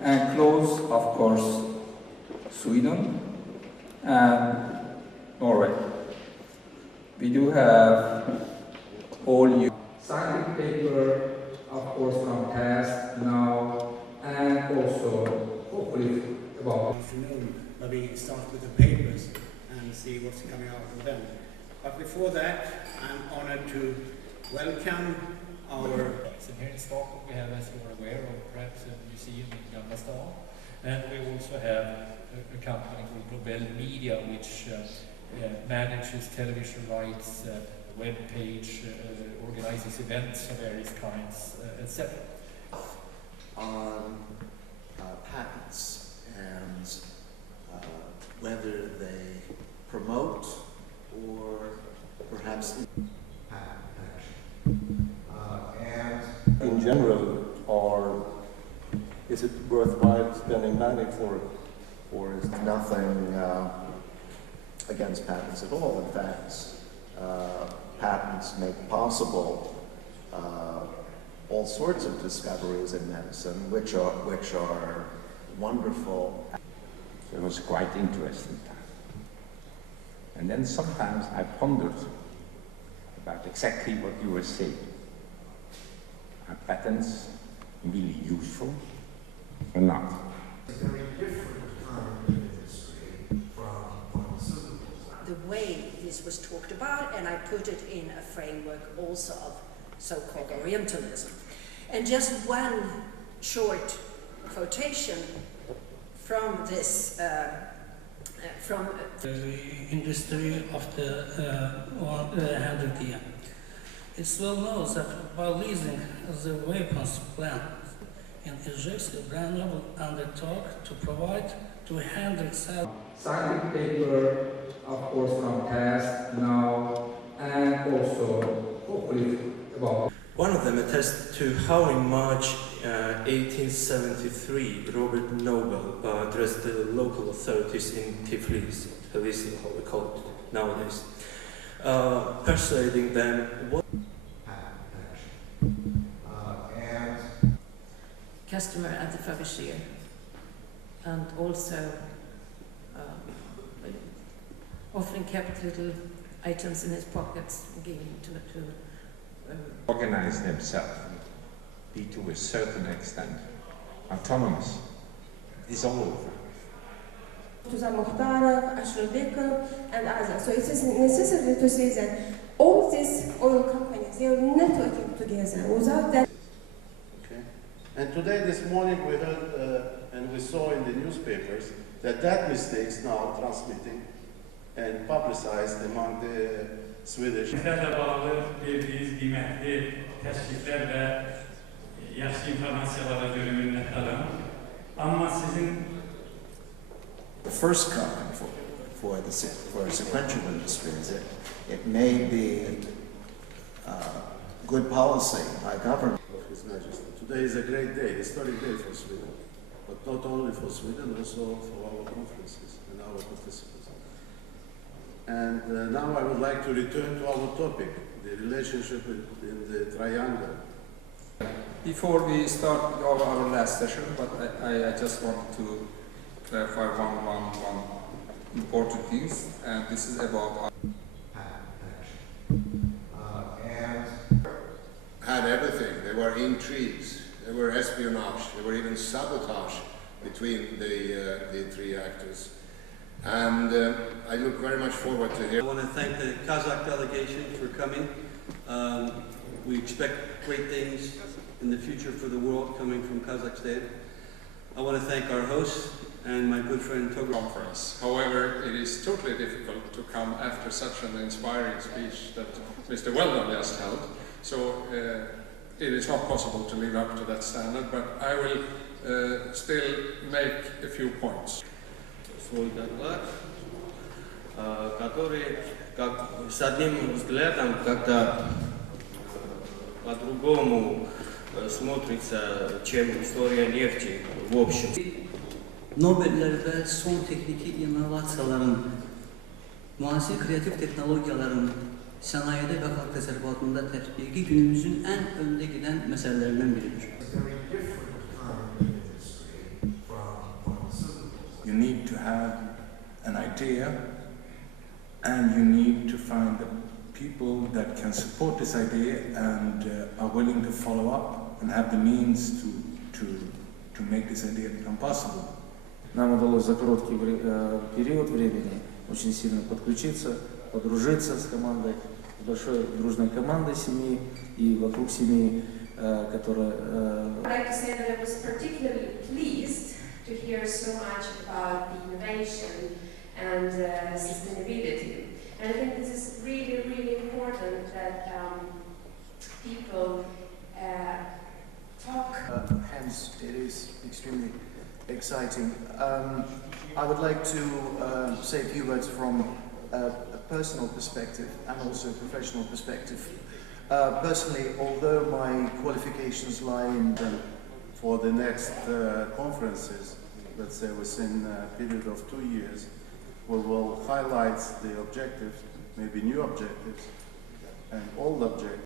and close, of course, Sweden and Norway. We do have all you scientific paper, of course, from past, now, and also hopefully about afternoon, maybe start with the papers and see what's coming out of them. But before that, I'm honored to welcome our... So here in Stockholm we have, as you are aware of, perhaps a museum in Gamla Stan, and we also have a company called Global Media, which manages television rights, web page, organizes events of various kinds, etc. On patents and whether they promote or perhaps and in general, or is it worthwhile spending money for it? or is nothing against patents at all. In fact, patents make possible all sorts of discoveries in medicine, which are wonderful. It was quite interesting time. And then sometimes I pondered about exactly what you were saying. Are patents really useful or not? It's a very different kind of industry from pharmaceuticals. The way this was talked about, and I put it in a framework also of so-called Orientalism. And just one short quotation from this, from the industry of the 100 year. It's well known that by leasing the weapons plant in Egypt, Brown Noble undertook to provide to 100 scientific paper, of course, from past, now, and also hopefully about. One of them attests to how in March 1873 Robert Noble addressed the local authorities in Tiflis, how we call it nowadays, persuading them what customer at the fabricator, and also often kept little items in his pockets, giving to Organize themselves, be to a certain extent autonomous. It's all over. And others. So it is necessary to say that all these oil companies, they are networking together. Without that. Okay. And today, this morning, we heard and we saw in the newspapers that mistake is now transmitting and publicized among the Swedish. bağlı verdiğiniz kıymetli teşrifler ve yaşlı informasyalara göre minnettarım. Ama sizin the first comment for a sequential industry is it may be good policy by government. Of His Majesty. Today is a great day, historic day for Sweden, but not only for Sweden, also for our conferences and our participants. And now I would like to return to our topic, the relationship in the triangle. Before we start our last session, but I just want to clarify one important thing, and this is about And had everything. There were intrigues, there were espionage, there were even sabotage between the three actors. And I look very much forward to hear. I want to thank the Kazakh delegation for coming. We expect great things in the future for the world coming from Kazakhstan. I want to thank our host and my good friend Togo. Conference. However, it is totally difficult to come after such an inspiring speech that Mr. Weldon just held. So it is not possible to live up to that standard, but I will still make a few points. Свой доклад, который с одним взглядом как-то по-другому смотрится, чем история нефти в общем. Nobel'lerde son teknik inovasiyaların, müasir kreatif teknolojilerin sanayide ve halk rezervatında tatbiki günümüzün en önde giden meselelerinden biridir. it's a very different kind of industry You need to have an idea, and you need to find the people that can support this idea and are willing to follow up and have the means to make this idea become possible. Нам удалось за короткий период времени очень сильно подключиться, подружиться с командой, с большой дружной командой семьи и вокруг семьи, которая... I'd like to say that I was particularly pleased to hear so much about the innovation and sustainability. And I think this is really, really important that people talk. Hence, it is extremely exciting. I would like to say a few words from a personal perspective and also a professional perspective. Personally, although my qualifications lie in for the next conferences, let's say within a period of 2 years, we will highlight the objectives, maybe new objectives, and old objectives.